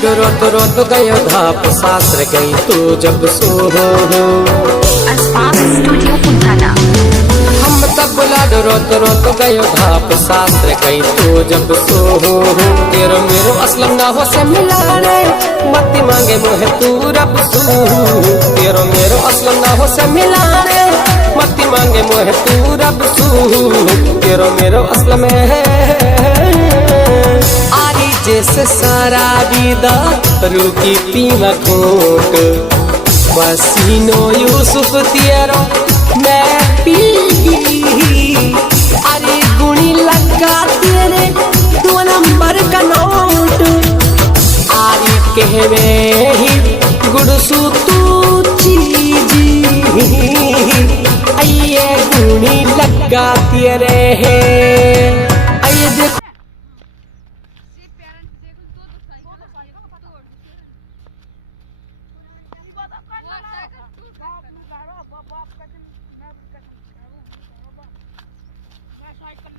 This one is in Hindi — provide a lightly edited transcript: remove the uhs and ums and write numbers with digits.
लाडो रोत रोत गयो धाप शास्त्र गई तू जब सो हो। स्टूडियो पुंथाना। हम तब लाडो रोत रोत गयो धाप शास्त्र गई तू जब सो हो। तेरो मेरो असलम ना हो से मिलाने मती मांगे मोहे तू रब सू। तेरो मेरो असलम ना हो से मिलाने मती मांगे मोहे तू रब सू। तेरो मेरो असलम है जैसे सारा विदा रूकी पीना कोट पसीनो यूसुफ तेरो मैं पीगी। अरे गुणी लगा तेरे 2 नंबर का नोट आरी कहवे ही गुड़सू तू चीजी। आइए गुणी लगा तेरे है आइए देखो बाप का दिन मैं भी कसम खा रहा हूँ। मैं साइकिल